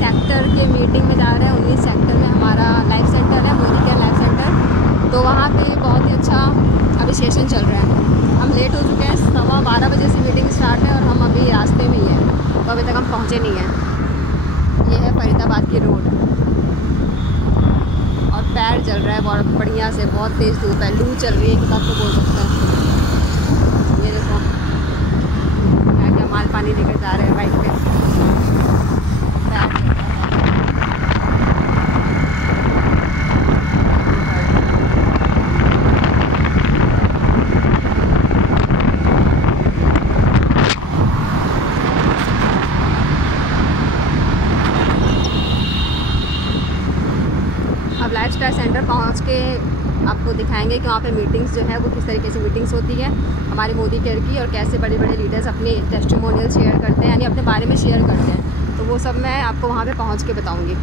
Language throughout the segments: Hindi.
सेक्टर के मीटिंग में जा रहे हैं। 19 सेक्टर में हमारा लाइफ सेंटर है, मोदी केयर लाइफ सेंटर। तो वहाँ पे बहुत ही अच्छा अभी सेशन चल रहा है। हम लेट हो चुके हैं, 12:15 बजे से मीटिंग स्टार्ट है और हम अभी रास्ते में ही हैं, तो अभी तक हम पहुँचे नहीं हैं। ये है फरीदाबाद की रोड और पैर जल रहा है बहुत बढ़िया से, बहुत तेज़ धूप है, लू चल रही है, एक बात तो बोल सकते हैं। ये देखो क्या माल पानी लेकर जा रहे हैं बाइक पे। अब लाइफस्टाइल सेंटर पहुंच के आपको दिखाएंगे कि वहाँ पे मीटिंग्स जो है वो किस तरीके से मीटिंग्स होती है हमारी मोदी केयर की, और कैसे बड़े बड़े लीडर्स अपने टेस्टिमोनियल शेयर करते हैं, यानी अपने बारे में शेयर करते हैं। तो वो सब मैं आपको वहाँ पे पहुँच के बताऊँगी।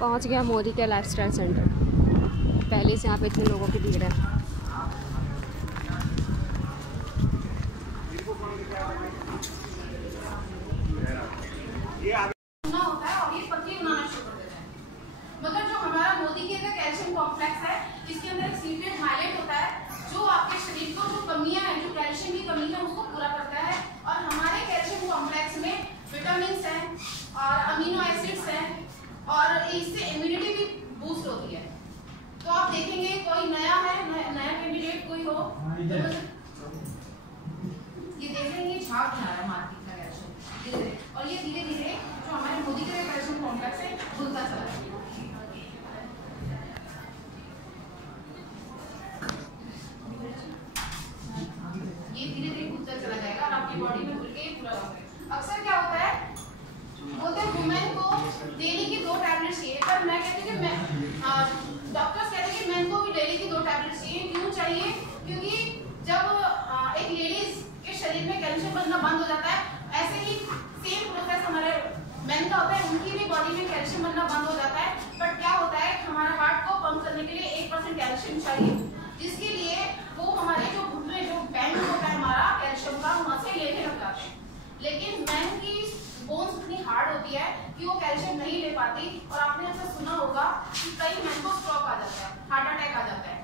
पहुँच गया मोदी केयर लाइफस्टाइल सेंटर। पहले से यहाँ पे इतने लोगों की भीड़ है। मतलब जो हमारा मोदी केयर का कैल्शियम कॉम्प्लेक्स है, इसके अंदर एक सीक्रेट हाइलाइट होता है जो आपके शरीर को जो कमियां हैं, जो कैल्शियम की कमी है, उसको पूरा करता है। और हमारे कैल्शियम कॉम्प्लेक्स में विटामिन हैं और अमीनो एसिड्स हैं और इससे इम्यूनिटी भी बूस्ट होती है। तो आप देखेंगे कोई नया है, नया कैंडिडेट कोई हो तो ये देखेंगे झाग बना रहा है मार्केट का कैल्शियम, और ये धीरे धीरे जो हमारे मोदी केयर कैल्शियम कॉम्प्लेक्स है खुलता चला जाएगा। ये धीरे धीरे खुलता चला जाएगा और आपकी बॉडी में खुल के पूरा होगा। अक्सर क्या होता है, बोलते हैं वुमेन को डेली की 2 टैबलेट्स चाहिए, पर मैं कहती हूँ कि डॉक्टर्स कहते हैं कि मेन को भी डेली की 2 टैबलेट्स चाहिए। क्यों चाहिए? क्योंकि जब एक लेडीज के शरीर में कैल्शियम बनना बंद हो जाता है, ऐसे ही सेम प्रोसेस हमारे मेन का होता है, उनकी भी बॉडी में कैल्शियम बनना बंद हो जाता है। बट क्या होता है, हमारे हार्ट को पंप करने के लिए 1% कैल्शियम चाहिए, जिसके लिए वो हमारे जो घुटने जो बैंक होता है हमारा कैल्शियम का, वहां से लेने लग जाते हैं। लेकिन मैन की बोन्स इतनी हार्ड होती है कि वो कैल्शियम नहीं ले पाती, और आपने ऐसा सुना होगा कि कई मैन को स्ट्रोक आ जाता है, हार्ट अटैक आ जाता है।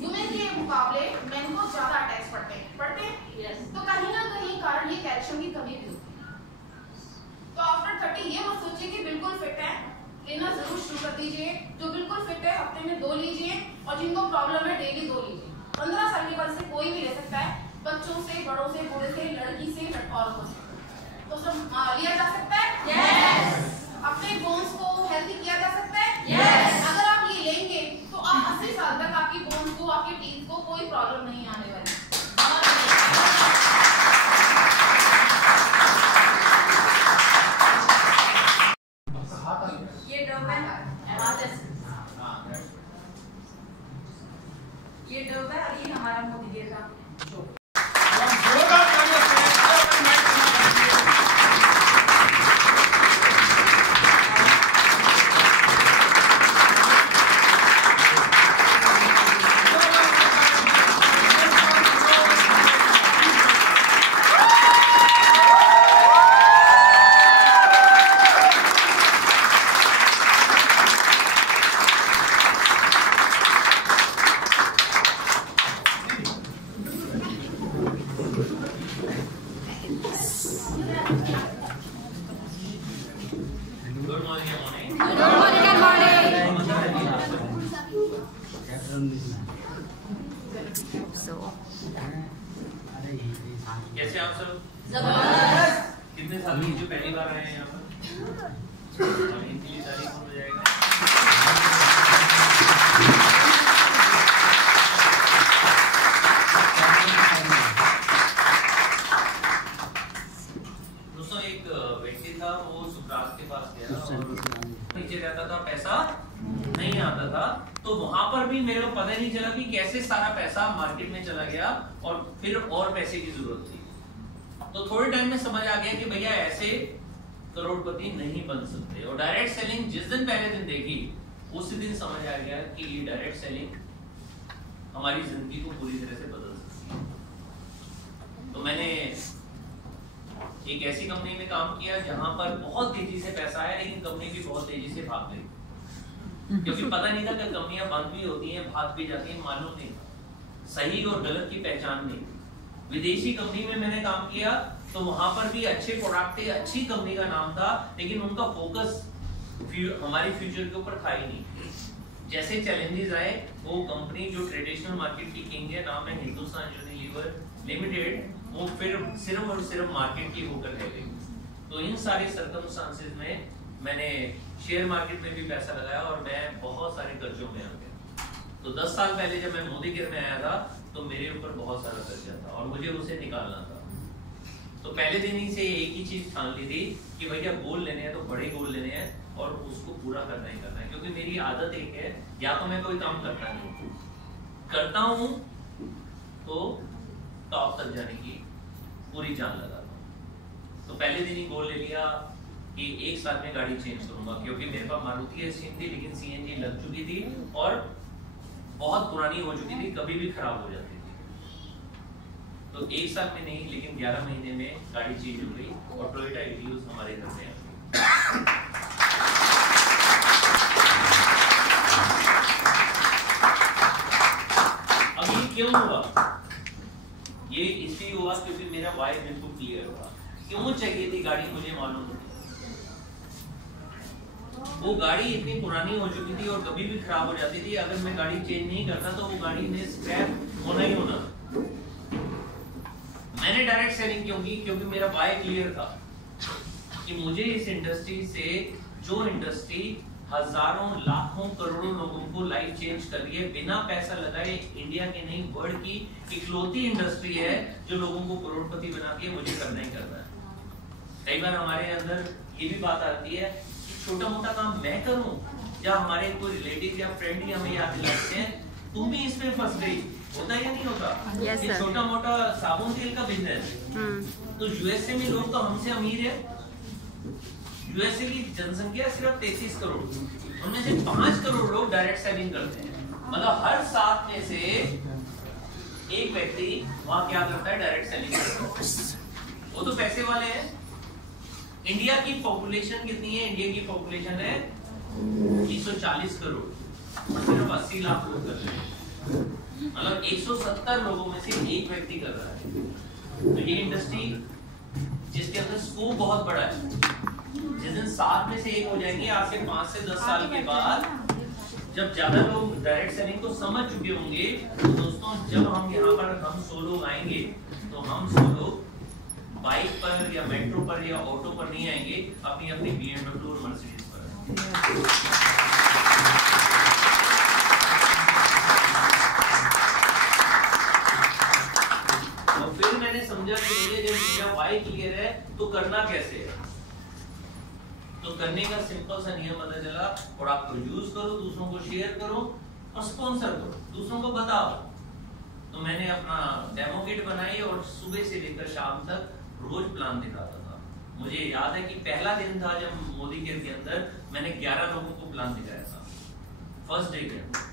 वुमेन के मुकाबले मैन को ज्यादा अटैक्स पड़ते हैं। yes. तो कहीं ना कहीं कारण ये कैल्शियम की कमी भी होती है। तो आफ्टर 30 ये मत सोचिए कि बिल्कुल फिट है, लेना जरूर शुरू कर दीजिए। जो बिल्कुल फिट है हफ्ते में 2 लीजिए, और जिनको प्रॉब्लम है डेली 2 लीजिए। 15 साल के बाद से कोई भी ले सकता है, बच्चों से, बड़ों से, बूढ़े से, लड़की से, औरतों से, तो सब लिया जा सकता है। yes. अपने बोन्स को हेल्दी किया जा सकता है। yes. अगर आप ये लेंगे तो आप 80 साल तक आपकी बोन्स को, आपकी टीथ को कोई प्रॉब्लम नहीं आने वाली। ये डब है, ये डब है, और ये हमारा मोदी केयर का कैसे आप सब? जबरदस्त। कितने साल की जो पहली बार आए हैं यहाँ पर? इनके लिए तारीफ हो जाएगा। दोस्तों, एक व्यक्ति था, वो सुकरात के पास गया और नीचे रहता था, पैसा नहीं आता था। तो वहां पर भी मेरे को पता नहीं चला कि कैसे सारा पैसा मार्केट में चला गया और फिर और पैसे की जरूरत थी। तो थोड़े टाइम में समझ आ गया कि भैया ऐसे करोड़पति नहीं बन सकते। और डायरेक्ट सेलिंग जिस दिन पहले दिन देखी, उसी दिन समझ आ गया कि ये डायरेक्ट सेलिंग हमारी जिंदगी को पूरी तरह से बदल सकती है। तो मैंने एक ऐसी कंपनी में काम किया जहां पर बहुत तेजी से पैसा आया, लेकिन कंपनी भी बहुत तेजी से भाग गई, क्योंकि पता नहीं था कि कंपनियां बंद भी होती हैं, भाग भी जाती हैं, मालूम नहीं, सही और गलत की पहचान नहीं। विदेशी कंपनी में मैंने काम किया तो वहां पर भी अच्छे प्रोडक्ट थे, अच्छी कंपनी का नाम था, लेकिन उनका फोकस हमारी फ्यूचर के ऊपर था ही नहीं। जैसे चैलेंजेस आए, वो कंपनी जो ट्रेडिशनल मार्केट की किंग है, नाम है हिंदुस्तान यूनिलीवर लिमिटेड, वो फिर सिर्फ और सिर्फ मार्केट की होकर रह गई। तो इन सारे सर्कमस्टांसेस में मैंने शेयर मार्केट में भी पैसा लगाया और मैं बहुत सारे कर्जों में आ गया। तो 10 साल पहले जब मैं मोदी केयर में आया था तो मेरे ऊपर बहुत सारा कर्जा था और मुझे उसे निकालना था। तो पहले दिन ही से एक ही चीज ठान ली थी कि भैया गोल लेने हैं तो बड़े गोल लेने हैं और उसको पूरा करना ही करना है, क्योंकि मेरी आदत एक है, या तो मैं कोई काम करता नहीं, करता हूं तो टॉप तक जाने की पूरी जान लगाता हूं। तो पहले दिन ही गोल ले लिया कि 1 साल में गाड़ी चेंज करूंगा, क्योंकि मेरे पास मारुति एस्टीम थी लेकिन सीएनजी लग चुकी थी और बहुत पुरानी हो चुकी थी, कभी भी खराब हो जाती थी। तो 1 साल में नहीं लेकिन 11 महीने में गाड़ी चेंज हो गई और टोयोटा इटियोस हमारे घर में आ गई। अब ये क्यों हुआ? ये इसलिए हुआ क्योंकि मेरा वाई बिल्कुल क्लियर हुआ। क्यों चाहिए थी गाड़ी मुझे मालूम नहीं। वो गाड़ी इतनी पुरानी हो चुकी थी और कभी भी खराब हो जाती थी, अगर मैं गाड़ी चेंज नहीं करता तो वो गाड़ी ने स्क्रैप होना ही होना। मैंने डायरेक्ट सेलिंग क्यों की? क्योंकि मेरा वाई क्लियर था कि मुझे इस इंडस्ट्री से, जो इंडस्ट्री हजारों लाखों करोड़ों लोगों को लाइफ चेंज कर रही है बिना पैसा लगाए, इंडिया की नहीं वर्ल्ड की इकलौती इंडस्ट्री है जो लोगों को करोड़पति बनाती है, मुझे करना ही करना है। कई बार हमारे अंदर ये भी बात आती है कि छोटा मोटा काम मैं करूं, या हमारे कोई रिलेटिव या फ्रेंड ही हमें याद दिलाते हैं तुम भी इसमें फंस गई। होता या नहीं होता? yes, ये छोटा मोटा साबुन तेल का बिजनेस, तो यूएसए में लोग तो हमसे अमीर है। यूएसए की जनसंख्या सिर्फ 33 करोड़, उनमें से 5 करोड़ लोग डायरेक्ट सेलिंग करते हैं। मतलब हर 7 में से एक व्यक्ति वहां क्या करता है? डायरेक्ट सेलिंग करता है। वो तो पैसे वाले हैं। इंडिया की पॉपुलेशन कितनी है? इंडिया की पॉपुलेशन है 140 करोड़ और सिर्फ 80 लाख लोग कर रहे हैं। मतलब 170 लोगों में से एक व्यक्ति कर रहा है। तो ये इंडस्ट्री जिसके अंदर स्कोप बहुत बड़ा है, जिस दिन 7 में से एक हो जाएंगे, आज से 5 से 10 साल के बाद जब ज्यादा लोग डायरेक्ट सेलिंग को समझ चुके होंगे, तो दोस्तों जब हम यहाँ पर हम 100 लोग आएंगे तो हम 100 लोग बाइक पर या मेट्रो पर या ऑटो पर नहीं आएंगे, अपनी अपनी BMW और मर्सिडीज पर। और फिर मैंने समझा कि जब मेरा वाई क्लियर है तो करना कैसे है। तो करने का सिंपल सा नियम पता चला, प्रोडक्ट को यूज करो, दूसरों को शेयर करो और स्पॉन्सर करो, दूसरों को बताओ। तो मैंने अपना डेमो किट बनाई और सुबह से लेकर शाम तक रोज प्लान दिखाता था। मुझे याद है कि पहला दिन था जब मोदी केयर के अंदर मैंने 11 लोगों को प्लान दिखाया था, फर्स्ट डे के अंदर।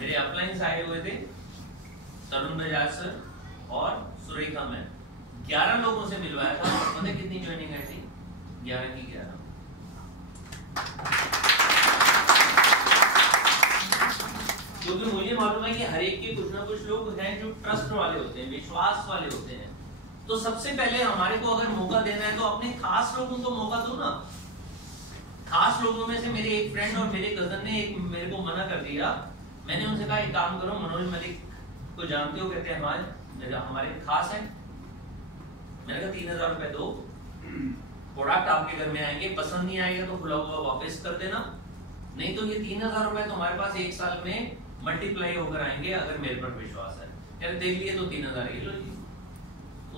मेरे अपलाइंस आए हुए थे, तरुण बजाज सर और सुरेखा मैम, 11 लोगों से मिलवाया था। और पता कितनी ज्वाइनिंग आई थी? 11 की 11। क्योंकि मुझे मालूम है कि हर एक के कुछ ना कुछ लोग हैं जो ट्रस्ट वाले होते हैं, विश्वास वाले होते हैं। तो सबसे पहले हमारे को अगर मौका देना है तो अपने खास लोगों को मौका दो ना। खास लोगों में से मेरे एक फ्रेंड और मेरे कजन ने एक मेरे को मना कर दिया। मैंने उनसे कहा एक काम करो, मनोज मलिक को जानते हो? कहते हैं हमारे खास है। मैंने कहा 3000 रुपए दो, प्रोडक्ट आपके घर में आएंगे, पसंद नहीं आएगा तो खुला हुआ वापस कर देना, नहीं तो ये 3000 रुपए तुम्हारे पास 1 साल में मल्टीप्लाई होकर आएंगे अगर मेरे पर विश्वास है। यार देख लिए तो 3000 ये लो जी।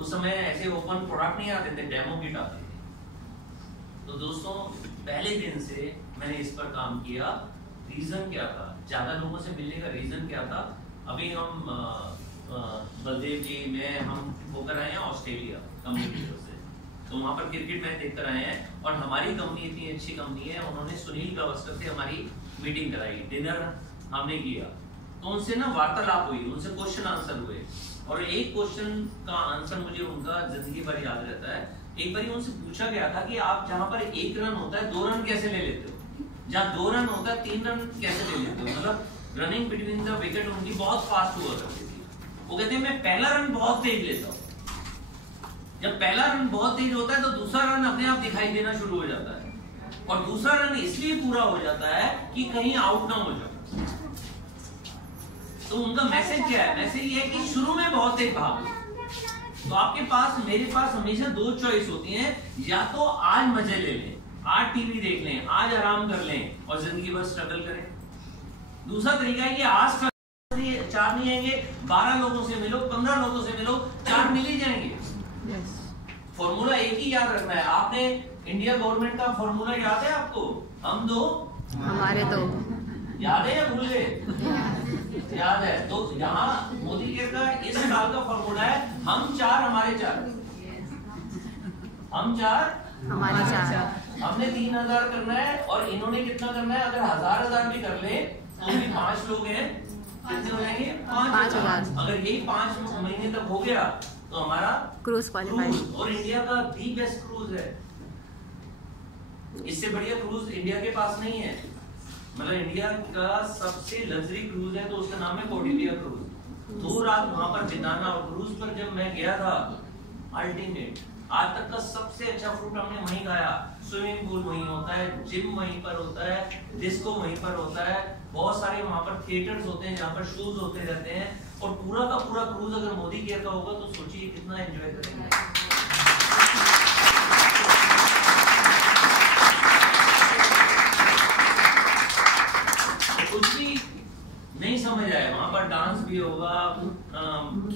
उस समय ऐसे ओपन प्रोडक्ट नहीं आते थे, डेमो किट आते थे। तो दोस्तों पहले दिन से मैंने इस पर काम किया। रीजन क्या था? ज्यादा लोगों से मिलने का रीजन क्या था? अभी हम बलदेव जी में हम होकर आए हैं ऑस्ट्रेलिया कंपनी से, तो वहां पर क्रिकेट मैच देखकर आए हैं। और हमारी कंपनी इतनी अच्छी कंपनी है, उन्होंने सुनील गावस्कर से हमारी मीटिंग कराई, डिनर हमने किया। तो उनसे ना वार्तालाप हुई, उनसे क्वेश्चन आंसर हुए, और एक क्वेश्चन का आंसर मुझे उनका जिंदगी भर याद रहता है। एक बार उनसे पूछा गया था कि आप जहां पर 1 रन होता है 2 रन कैसे ले लेते हो, जहां 2 रन होता है 3 रन कैसे ले लेते हो, मतलब रनिंग बिटवीन द विकेट उनकी बहुत फास्ट हुआ करती थी। वो कहते हैं मैं पहला रन बहुत तेज लेता हूँ, जब पहला रन बहुत तेज होता है तो दूसरा रन अपने आप दिखाई देना शुरू हो जाता है, और दूसरा रन इसलिए पूरा हो जाता है कि कहीं आउट ना हो जाए। तो उनका मैसेज क्या है? मैसेज ये है कि शुरू में बहुत तेज भागो, तो आपके पास, मेरे पास हमेशा 2 चॉइस होती हैं, या तो आज मजे ले लें, आज टीवी देख लें, आज आराम कर लें और जिंदगी भर स्ट्रगल करें। दूसरा तरीका है कि आज 4 नहीं आएंगे, 12 लोगों से मिलो, 15 लोगों से मिलो, 4 मिल ही जाएंगे। फॉर्मूला एक ही याद रखना है। आपने इंडिया गवर्नमेंट का फॉर्मूला याद है आपको? हम 2 हमारे 2 याद है या भूल गए? याद है। तो यहाँ मोदी केयर का इस साल का फॉर्मूला है, हम 4 हमारे 4, हम 4 हमारे 4। हमने 3000 करना है, और इन्होंने कितना करना है? अगर 1000 भी कर ले तो भी 5 लोग हैं, कितने हो जाएंगे? 5000। अगर यही 5 महीने तक हो गया तो हमारा क्रूज क्वालिफाई, और इंडिया का दी बेस्ट क्रूज है। इससे बढ़िया क्रूज इंडिया के पास नहीं है, मतलब इंडिया का सबसे लग्जरी क्रूज है, तो उसका नाम है कॉर्डिलिया क्रूज। 2 रात वहां पर बिताना, और क्रूज पर जब मैं गया था, अल्टीमेट, आज तक का सबसे अच्छा फ्रूट हमने वहीं खाया। स्विमिंग पूल वहीं होता है, जिम वहीं पर होता है, डिस्को वहीं पर होता है, बहुत सारे वहां पर थिएटर्स होते हैं जहाँ पर शोज होते रहते हैं, और पूरा का पूरा क्रूज अगर मोदी केयर का होगा तो सोचिए कितना एंजॉय करेंगे। कुछ भी नहीं समझ आए, वहां पर डांस भी होगा,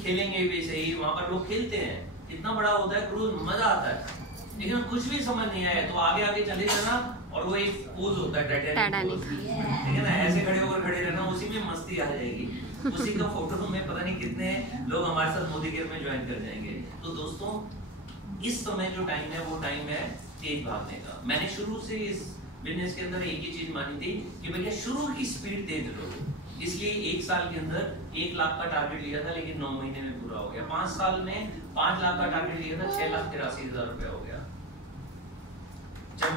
खेलेंगे भी सही, वहां पर लोग खेलते हैं, इतना बड़ा होता है क्रूज, मजा आता है। लेकिन कुछ भी समझ नहीं आया तो आगे आगे चले जाना, और वो एक पोज होता है टाइटैनिक, ठीक है ना, ऐसे खड़े होकर खड़े रहना, उसी में मस्ती आ जाएगी। उसी का फोटो में पता नहीं कितने लोग हमारे साथ मोदी केयर में ज्वाइन कर जाएंगे। तो दोस्तों, इस समय जो टाइम है वो टाइम है तेज भागने का। मैंने शुरू से इस बिजनेस के अंदर एक ही चीज मानी थी कि भैया शुरू की स्पीड तेज रहो, इसलिए 1 साल के अंदर 1 लाख का टारगेट लिया था, लेकिन 9 महीने में पूरा हो गया। 5 साल में 5 लाख का टारगेट लिया था, 6,83,000 रुपया हो गया। जब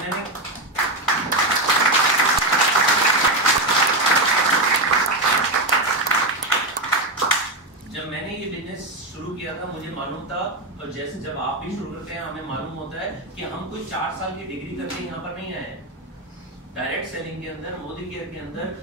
मैंने ये बिजनेस शुरू किया था, मुझे मालूम था, और जैसे जब आप भी शुरू करते हैं हमें मालूम होता है कि हम कोई 4 साल की डिग्री करके यहाँ पर नहीं आए। डायरेक्ट सेलिंग के अंदर, मोदी केयर के अंदर